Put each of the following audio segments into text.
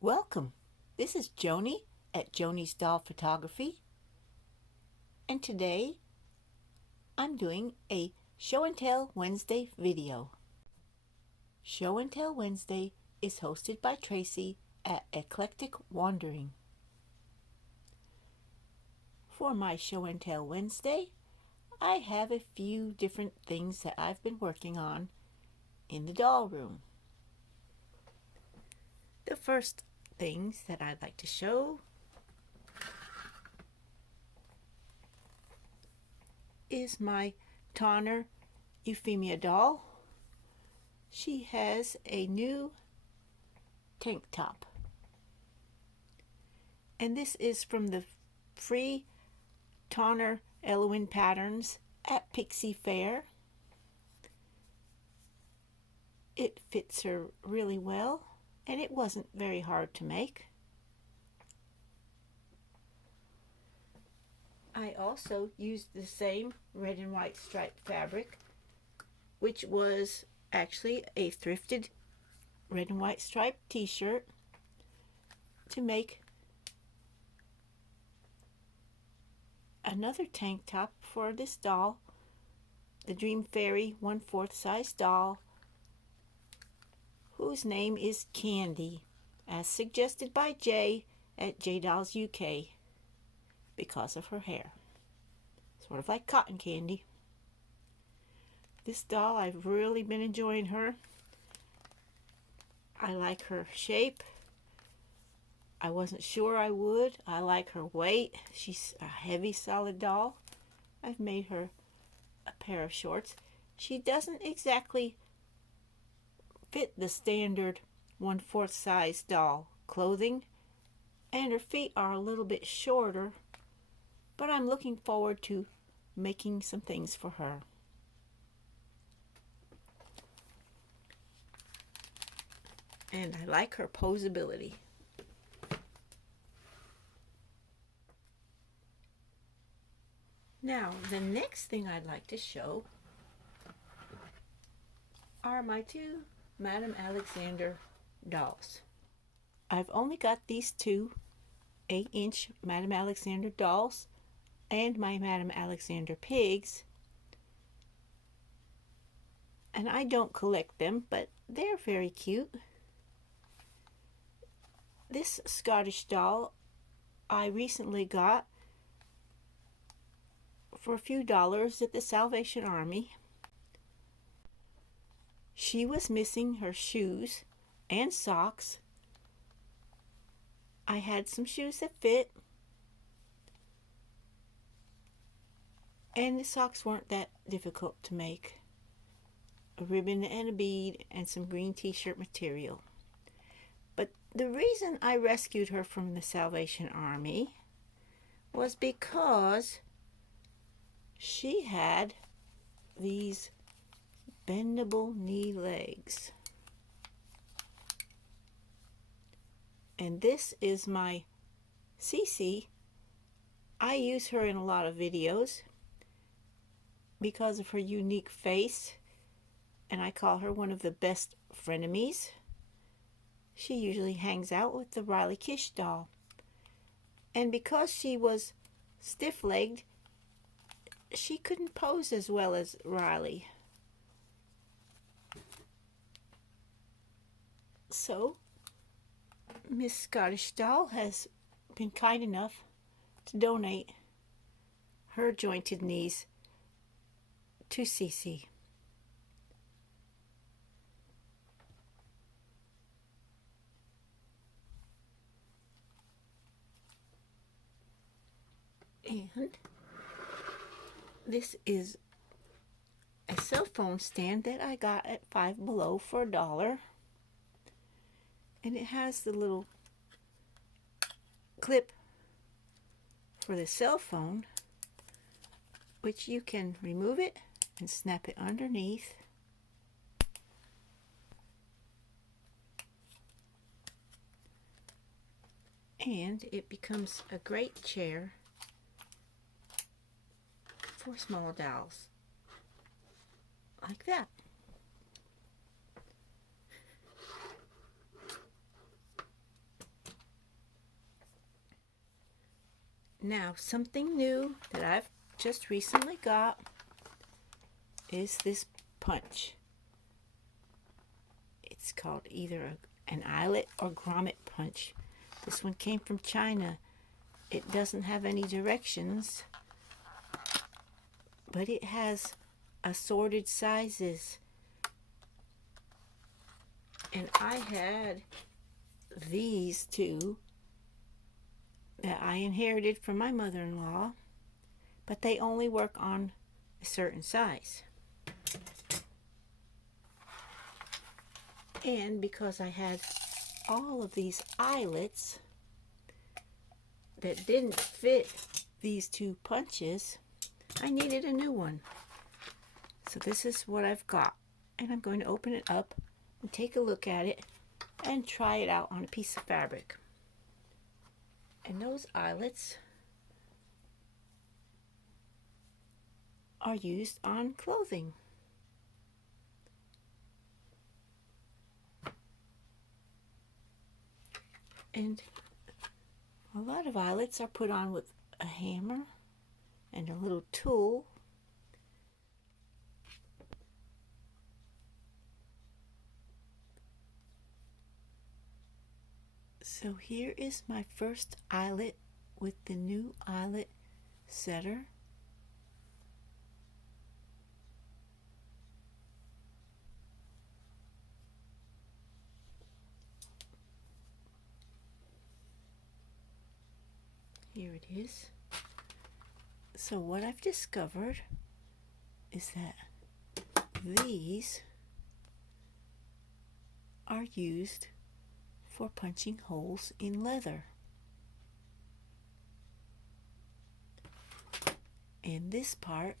Welcome. This is Joni at Joni's Doll Photography, and today I'm doing a Show and Tell Wednesday video. Show and Tell Wednesday is hosted by Tracy at Eclectic Wandering. For my Show and Tell Wednesday, I have a few different things that I've been working on in the doll room. The first things that I'd like to show is my Tonner Euphemia doll. She has a new tank top, and this is from the free Tonner Eloin patterns at Pixie Fair. It fits her really well, and it wasn't very hard to make. I also used the same red and white striped fabric, which was actually a thrifted red and white striped t-shirt, to make another tank top for this doll, the Dream Fairy 1/4 size doll, whose name is Candy, as suggested by Jay at J Dolls UK, because of her hair. Sort of like cotton candy. This doll, I've really been enjoying her. I like her shape. I wasn't sure I would. I like her weight. She's a heavy, solid doll. I've made her a pair of shorts. She doesn't exactly fit the standard 1/4 size doll clothing, and her feet are a little bit shorter, but I'm looking forward to making some things for her. And I like her posability. Now, the next thing I'd like to show are my two Madame Alexander dolls. I've only got these two 8-inch Madame Alexander dolls and my Madame Alexander pigs, and I don't collect them, but they're very cute. This Scottish doll I recently got for a few dollars at the Salvation Army. She was missing her shoes and socks. I had some shoes that fit, and the socks weren't that difficult to make. A ribbon and a bead and some green t-shirt material. But the reason I rescued her from the Salvation Army was because she had these bendable knee legs. And this is my Cece. I use her in a lot of videos because of her unique face, and I call her one of the best frenemies. She usually hangs out with the Riley Kish doll. And because she was stiff-legged, she couldn't pose as well as Riley. So, Miss Scottish Doll has been kind enough to donate her jointed knees to Cece. And this is a cell phone stand that I got at Five Below for $1. And it has the little clip for the cell phone, which you can remove it and snap it underneath. And it becomes a great chair for small dolls, like that. Now, something new that I've just recently got is this punch. It's called either an eyelet or grommet punch. This one came from China. It doesn't have any directions, but it has assorted sizes. And I had these two that I inherited from my mother-in-law, but they only work on a certain size. And because I had all of these eyelets that didn't fit these two punches, I needed a new one. So this is what I've got, and I'm going to open it up and take a look at it and try it out on a piece of fabric. And those eyelets are used on clothing. And a lot of eyelets are put on with a hammer and a little tool. So here is my first eyelet with the new eyelet setter. Here it is. So what I've discovered is that these are used for punching holes in leather. And this part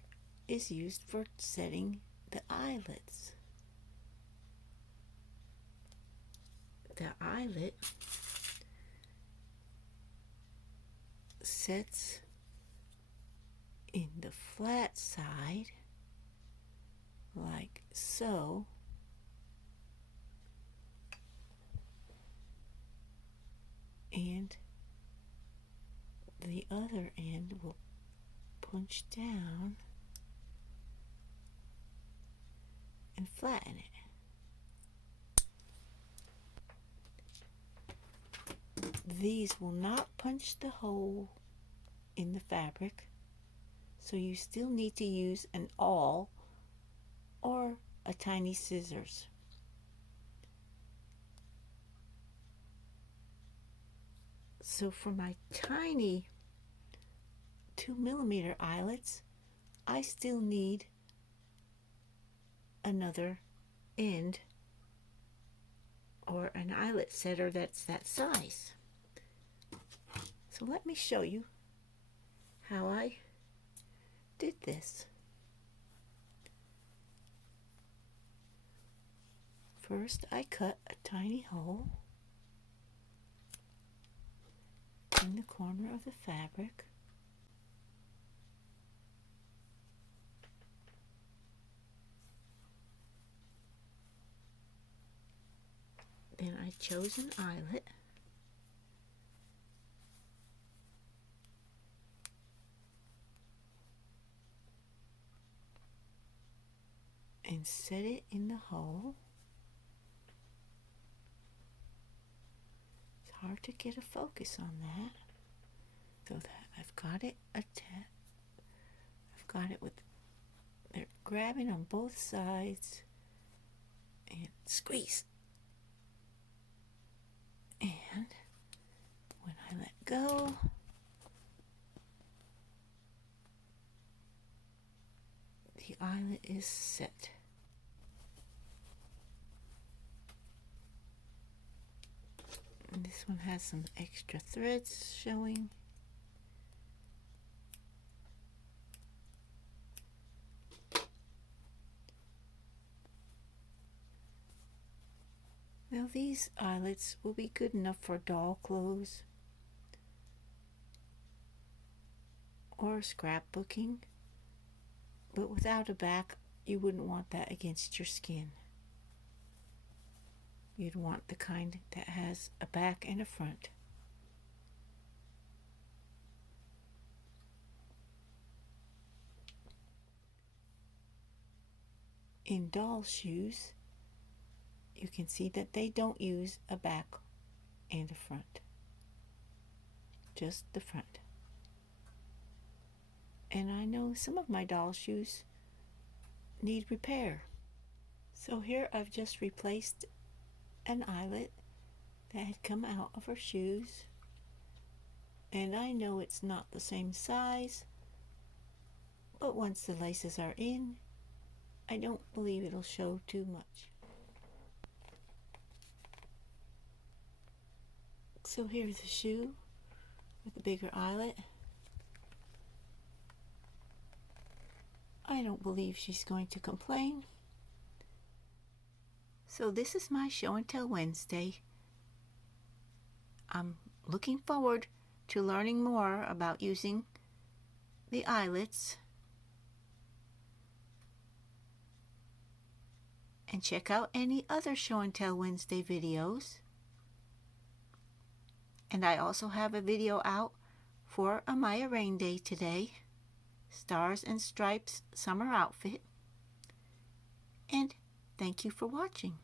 is used for setting the eyelets. The eyelet sets in the flat side like so, and the other end will punch down and flatten it. These will not punch the hole in the fabric, so you still need to use an awl or a tiny scissors. So for my tiny 2mm eyelets, I still need another end or an eyelet setter that's that size. So let me show you how I did this. First, I cut a tiny hole in the corner of the fabric. Then I chose an eyelet. And set it in the hole. It's hard to get a focus on that. So that I've got it I've got it with, they're grabbing on both sides and squeeze. And when I let go, the eyelet is set. And this one has some extra threads showing. Now these eyelets will be good enough for doll clothes or scrapbooking, but without a back, you wouldn't want that against your skin. You'd want the kind that has a back and a front. In doll shoes, you can see that they don't use a back and a front, just the front. And I know some of my doll shoes need repair. So here I've just replaced an eyelet that had come out of her shoes, and I know it's not the same size, but once the laces are in, I don't believe it'll show too much. So here's the shoe with the bigger eyelet. I don't believe she's going to complain. So this is my show and tell Wednesday. I'm looking forward to learning more about using the eyelets. And check out any other show and tell Wednesday videos. And I also have a video out for a Maya Rain Day today. Stars and Stripes summer outfit. And thank you for watching.